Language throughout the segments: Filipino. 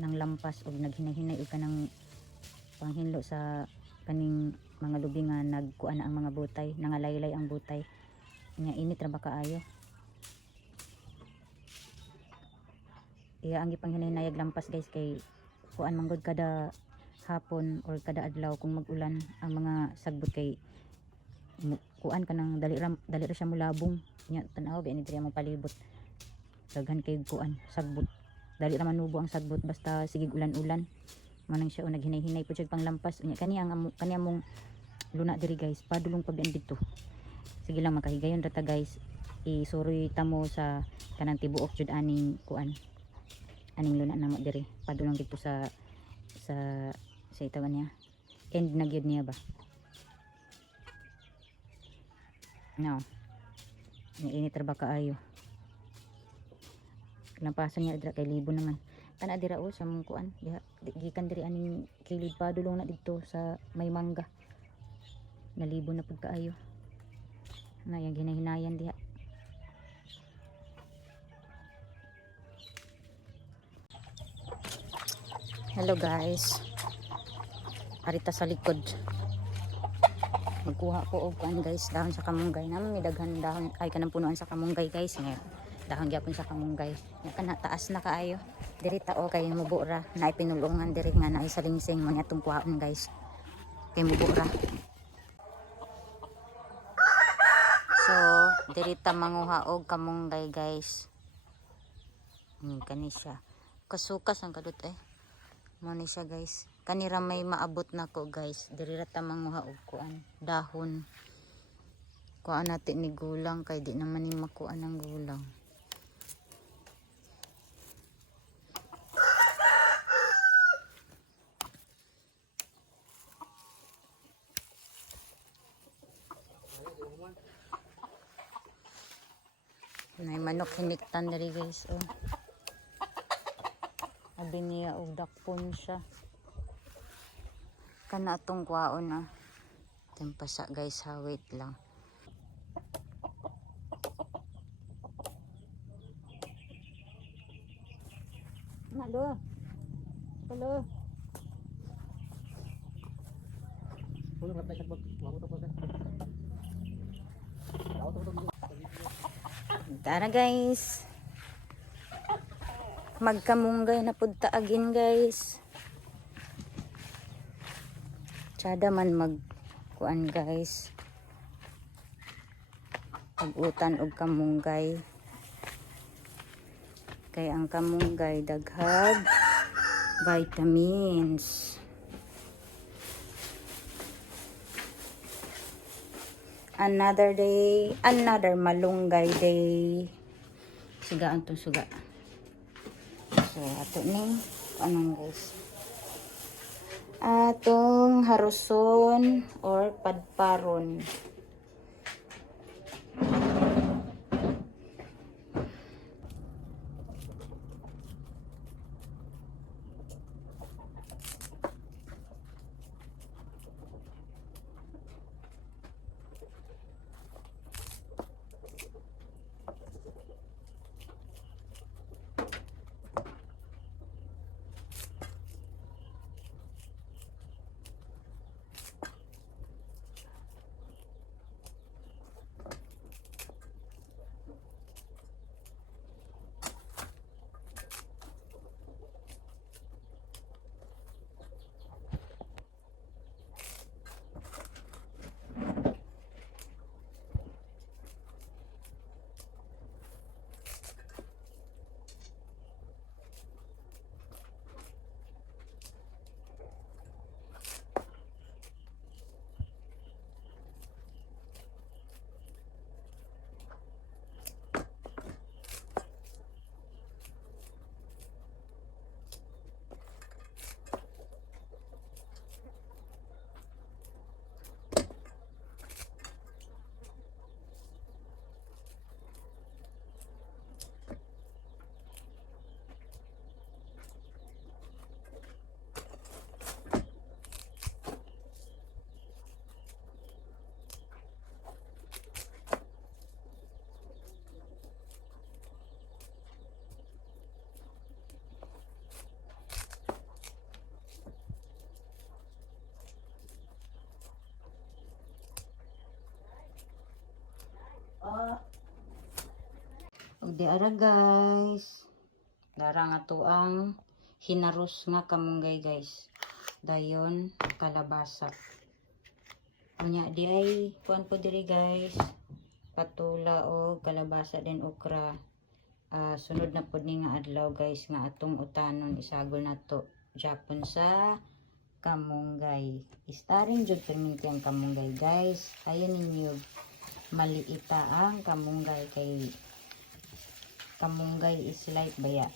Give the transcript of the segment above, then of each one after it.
ng lampas og naghinay-hinay og kanang panghinlo sa kaning mga lubi nga nagkuan na ang mga butay, nangalaylay ang butay. Nya init ra ba kaayo? Iya ang gipanghinay-hinayag lampas guys kay kuan manggod kada hapon or kada adlaw kung mag-ulan ang mga sagbot kay kuan kanang dali ra siya mulabong. Nya tan-aw bi ani diri mo palibot. Daghan kay kuan sagbot. Dali ra manubo ang sagbot basta sigig ulan-ulan. Manang siya o naghinay-hinay po siya pang lampas. Nya kani among luna diri guys. Padulong pa bian dito. Sige lang makahigayon ra ta guys. Isuroy ta mo sa kanang tibuok jud aning kuan. Aning luna namo diri. Padulong dito sa itawan niya. End na gyud niya ba. No. Init ra ba kaayo? Lampasan niya dira kay libo naman. Kana dira o sa mong kuan diha gikan diri aning kilid padulong na didto sa may mangga. Nalibo na pud kaayo. Na yang ginahinayan diha. Hello guys. Arita sa likod. Magkuha ko og kuan guys, dahon sa kamunggay. Namo midaghan dahon ay kanang punuan sa kamunggay guys. Ngayon, dahon gyapon sa kamunggay. Nya kana taas na kaayo. Diri ta o kay mubura na ipinulungan diri nga na isalingsing mo niya tong kuhaon guys. Kay mubura. So, diri ta manguha og kamunggay guys. Kani siya. Kasukas ang kadot mo ni siya guys. Kanira may maabot na ko guys. Diri ra ta manguha og kuan dahon. Kuan natin ni gulang kay di naman ni makuan ang gulang. Nay manok hiniktan diri guys oh. Abi niya og dakpon siya. Kana atong kuhaon na. Tempasa guys ha, wait lang. Nalo. Hello. Tara guys. Magkamunggay na pud ta again guys. Tsada man magkuan guys. Pag-utan og kamunggay. Kay ang kamunggay daghag vitamins. Another day, another malunggay day. Suga ang to suga. So ato ni anong guys. Atong haruson or padparon. ara guys. Dara nga to ang hinaros nga kamunggay guys. Dayon kalabasa. Unya di ay kuan po diri guys. Patula o kalabasa din okra. Sunod na po ni nga adlaw guys nga atong utanon isagol na to. Japon sa kamunggay. Istaring jud perminti ang kamunggay guys. Ayan ninyo maliita ang kamunggay kay kamunggay is like baya.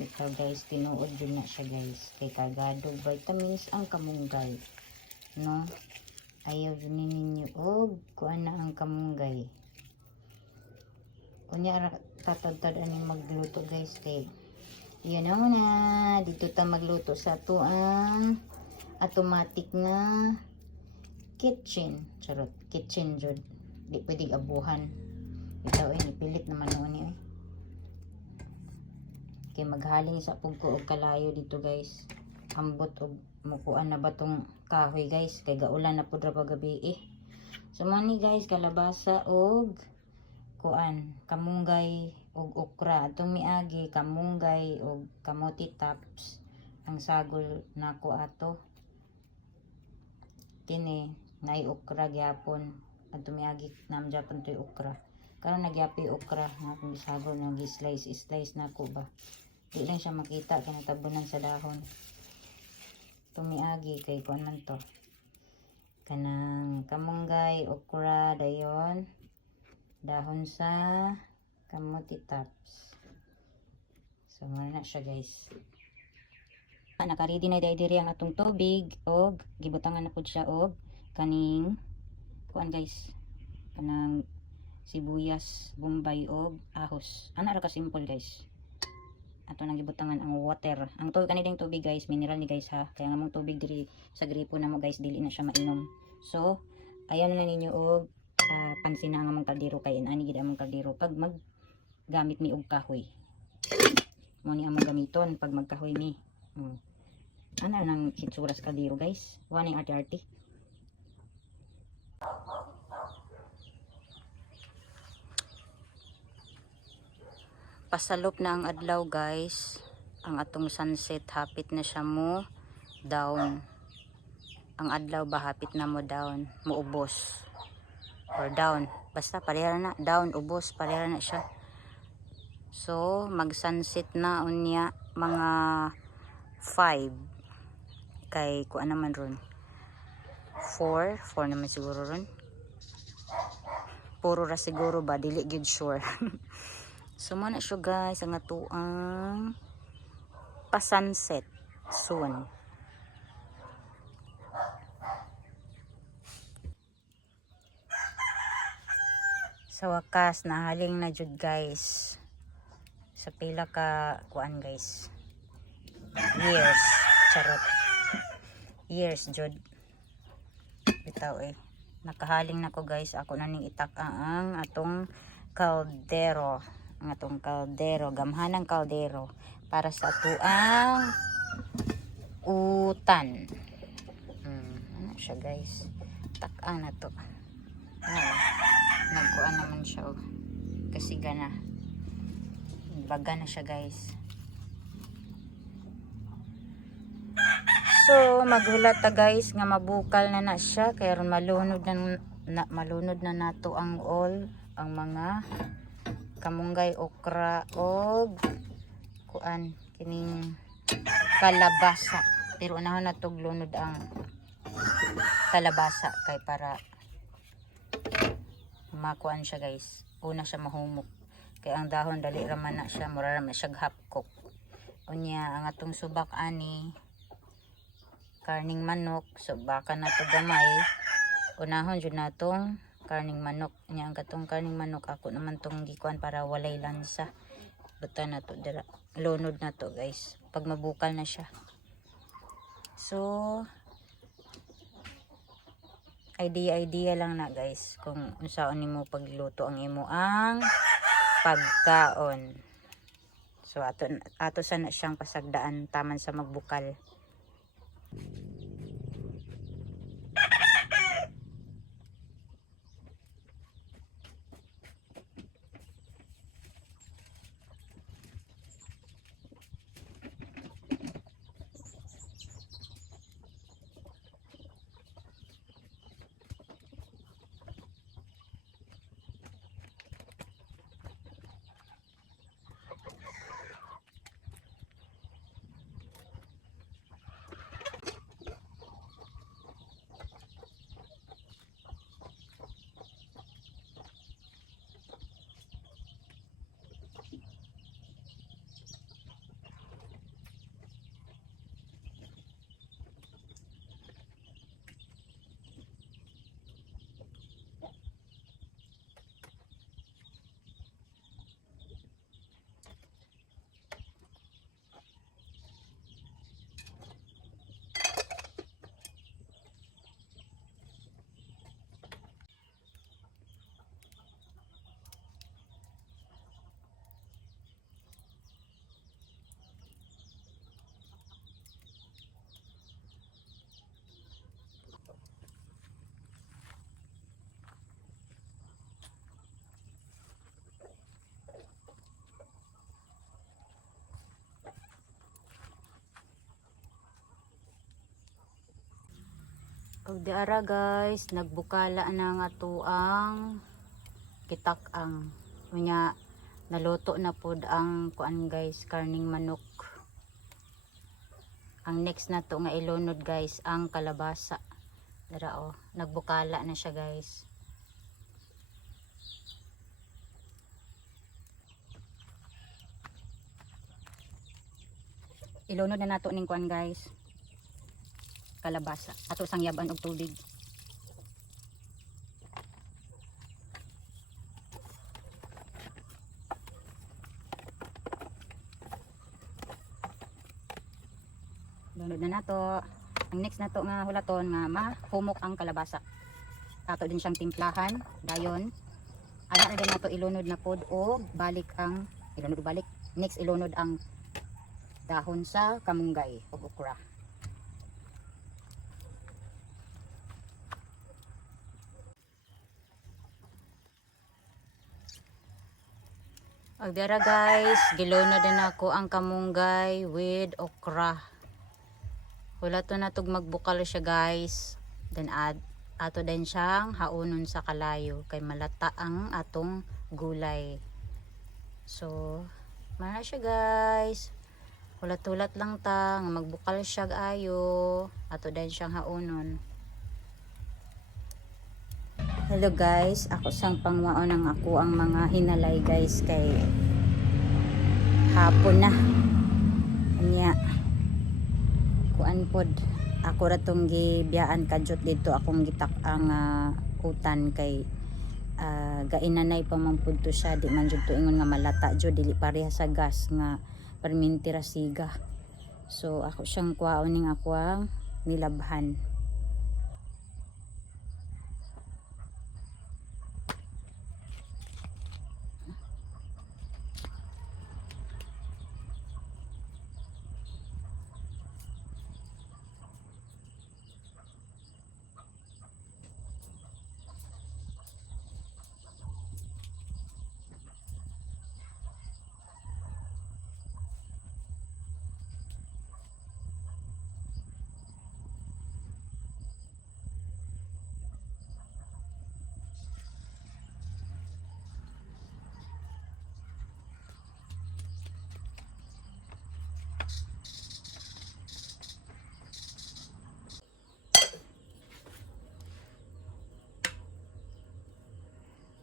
Ito guys, tinuod yun na siya guys. Kay kagadog vitamins ang kamunggay. No? Ayaw yun ninyo. Kuan na ang kamunggay. Kunya tatad-tad ani magluto guys. Kay you know na. Dito ta magluto sa ito ang automatic na kitchen. Charot. Kitchen jud. Di pwedeng abuhan. Ito ay nipilit naman noon niya. Kay maghaling sa pugko og kalayo dito guys. Ambot og mukuan na batong kahoy guys. Kay gaulan na pud ra pagabi So mani guys kalabasa og kuan kamunggay og okra. Atong miagi kamunggay og kamote tops ang sagol nako ato. Kini nay okra gyapon. Atong miagi nam Japon toy okra. Karon nagyapi okra nga kung isagol nga gi-slice nako ba. Di lang siya makita kay natabunan sa dahon. Tumiagi kay kuan man to. Kanang kamunggay, okra, dayon. Dahon sa kamote tops. So muna na siya guys. Naka-ready na diri ang atong tubig og gibutangan na pud siya og kaning kuan guys. Kanang sibuyas, bombay og ahos. Ana ra ka simple guys. Ato nang gibutangan ang water. Ang kanilang tubig guys, mineral ni guys ha. Kaya nga mong tubig diri sa gripo na mo guys, dili na siya mainom. So, ayan na ninyo og pansin na nga mong kaldero kay ani gid among kaldero pag maggamit mi og kahoy. Mo ni among gamiton pag magkahoy mi. Ana nang hitsura sa kaldero guys. Wani arte-arte. Pasalop na ang adlaw guys. Ang atong sunset hapit na siya mo down. Ang adlaw ba hapit na mo down, muubos. Or down, basta parehara na, down, ubos, parehara na siya. So, mag sunset na unya mga 5. Kay kuan naman ron. 4 naman siguro ron. Puro ra siguro ba, dili gid sure. So muna siya guys ang atuang pa-sunset soon. Sa wakas nahaling na jud guys. Sa pila ka kuan guys. Years, charot. Years jud. Bitaw nakahaling na ko guys. Ako na ning itak ang atong kaldero. Ang atong kaldero, gamhanang kaldero para sa atuang utan. Ano siya guys? Tak-an na to. Nagkuan naman siya kasi gana. Baga na siya guys. So maghulat ta guys nga mabukal na siya kaya malunod na nato ang all ang mga kamunggay, okra og kuan kining kalabasa. Pero unahon na tog lunod ang kalabasa kay para makuan siya guys. Una siya mahumok. Kay ang dahon dali raman na siya, mura raman siya half cook. Unya ang atong subak ani karning manok, so baka na to gamay. Unahon jud natong karning manok. Nya ang katong karning manok ako naman tong gikuan para walay lansa. Buta na to dira. Lunod na to guys. Pag mabukal na siya. So idea lang na guys kung unsaon nimo pagluto ang imo ang pagkaon. So ato sana siyang pasagdaan taman sa magbukal. Og diara guys, nagbukala na nga to ang kitak-ang. Unya naluto na pod ang kuan guys, karning manok. Ang next na to nga ilunod guys, ang kalabasa. Dara oh, nagbukala na siya guys. Ilunod na nato ning kuan guys, kalabasa. Ato sang yaban og tubig. Lunod na nato. Ang next nato nga hulaton nga mahumok ang kalabasa. Ato din siyang timplahan dayon. Ana din nato ilunod na pod o balik ang ilunod balik. Next ilunod ang dahon sa kamunggay o okra. Og dara guys, gilunod din ako ang kamunggay with okra. Wala to natog magbukal siya guys. Then ato din siyang haunon sa kalayo kay malata ang atong gulay. So, mana siya guys. Hulat-hulat lang ta nga magbukal siya ayo. Ato din siyang haunon. Hello guys, ako sang pangwaon ng ako ang mga hinalay guys kay hapon na. Anya kuan pod ako ra tong gibiyaan kadyot dito akong gitak ang utan kay gainanay pa man pud to siya, di man jud to ingon nga malata jud, dili pareha sa gas nga permintira siga. So ako siyang kuwaon ning ako ang nilabhan.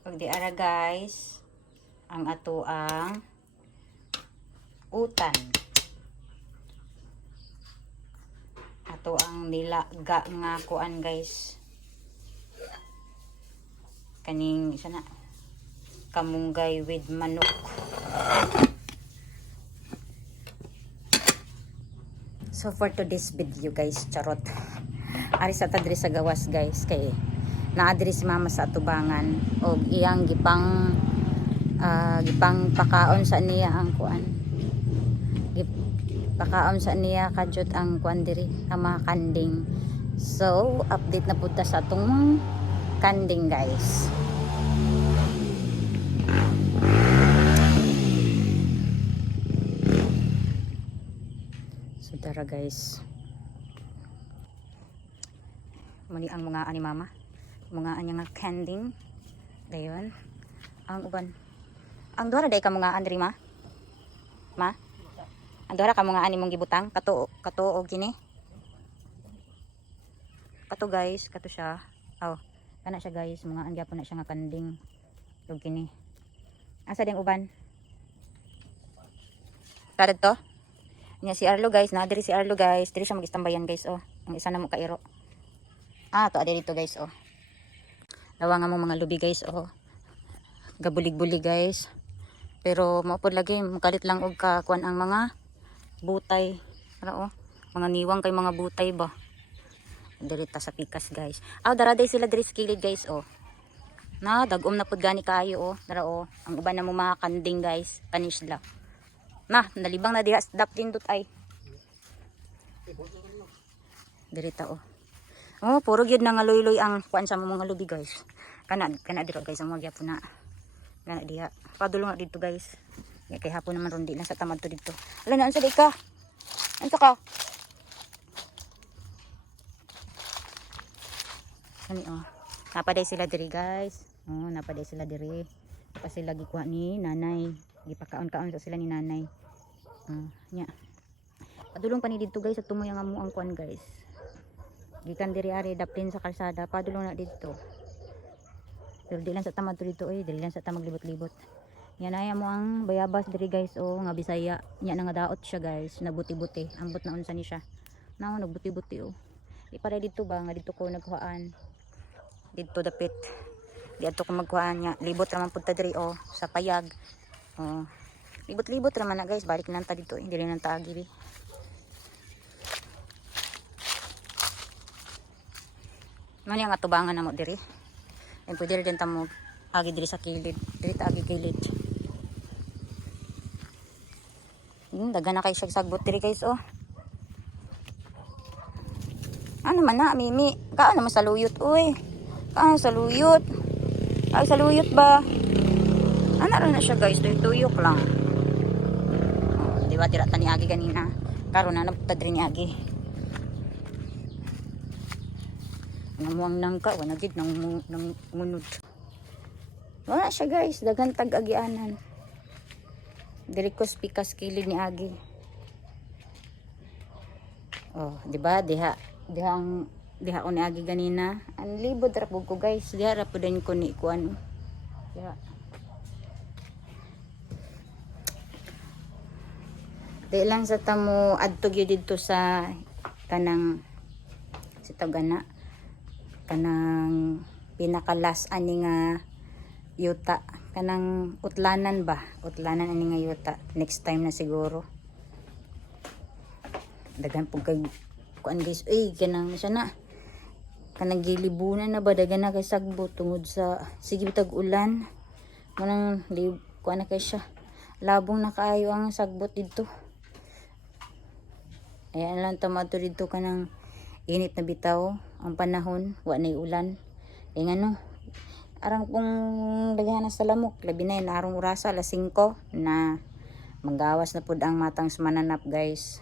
Pag di ara guys, ang ato ang utan. Ato ang nilaga nga kuan guys. Kaning isa na kamunggay with manok. So for today's video guys, charot. Ari sa tadri sa gawas guys kay naadri si mama sa atubangan og iyang gipang pakaon sa niya ang kuan. Pakaon sa niya kadyot ang kuan diri ang mga kanding. So update na pud ta sa atong kanding guys. So tara guys. Muli ang mga ani mama. Mga anya nga kanding. Dayon. Ang uban. Ang duha day ka mga andri ma? Ma? Ang duha ka mga ani mong gibutang kato og kini. Kato guys, kato siya. Oh, kana siya guys, mga anya po na siya nga kanding. Og kini. Asa ding uban? Kada to? Nya si Arlo guys, na diri si Arlo guys. Diri siya magistambayan guys oh. Ang isa na mo kairo. To adi dito guys oh. Lawa nga mo mga lubi guys oh. Gabulig-bulig guys. Pero maupod lagi makalit lang og kuan ang mga butay. Para oh, mga niwang kay mga butay ba. Diri ta sa pikas guys. Dara day sila diri sa kilid guys oh. Na dagom na pud gani kaayo oh. Dara oh, ang uban na mo mga kanding guys, kanisla. Na, nalibang na diha dap tindot ay. Diri ta oh. Oh, puro gyud na nga loy-loy ang kuan sa mga lubi guys. Kana dito guys ang magyapon na. Kana diha. Padulo nga dito guys. Kay hapon naman ron di na sa tamad to dito. Ala na ansa di ka? Ansa ka? Kani oh. Napaday sila diri guys. Oh, napaday sila diri. Pa sila gikuha ni nanay. Gipakaon-kaon sa sila ni nanay. Nya. Padulong pa ni dito guys at tumoy ang amo ang kuan guys. Gikan diri ari daplin sa kalsada, padulong na dito. Pero di lang sa tamad to dito dili lang sa tamag libot-libot. Yan ay mo ang bayabas diri guys nga Bisaya. Nya nga daot siya guys, nabuti-buti. Ambot na unsa ni siya. Naon nagbuti-buti Di para dito ba nga dito ko nagkuhaan. Dito dapit. Di ato ko magkuhaan nya. Libot ra man pud ta diri sa payag. Libot-libot ra man na guys, balik lang ta dito dili nang ta agi. Mani ang atubangan namo diri. And pwede rin tamo agi diri sa kilid. Diri ta agi kilid. Dagan na kay siya sagbot diri guys Ano man na mimi? Kaan naman sa luyot Kaan sa luyot? Ay sa luyot ba? Ano rin na siya guys, tuyok lang. Di ba tirata ni Agi ganina? Karon na nabutad rin ni Agi. Namuang nangka, wala gid nang ngunod. Wala siya guys, dagan tag-agianan. Diri ko spikas kilid ni Agi. Di ba? Diha ko ni Agi ganina. Ang libod ra pud ko guys. Diha ra pud din ko ni kuan. Diha. Di lang sa tamo adto gyud dito sa kanang si Tagana. Kanang pinakalas ani nga yuta. Kanang utlanan ba? Utlanan ani nga yuta. Next time na siguro. Dagan po kay kuan guys. Kanang siya na. Kanang gilibunan na ba? Dagan na kay sagbo tungod sa sige bitag ulan. Manang kuan na kay siya. Labong na kaayo ang sagbot dito. Ayan lang tamato dito kanang init na bitaw ang panahon. Wa na ulan. Ngano. Arang pong daghan na sa lamok, labi na yun, arong orasa, alas 5 na manggawas na pud ang matang sumananap guys.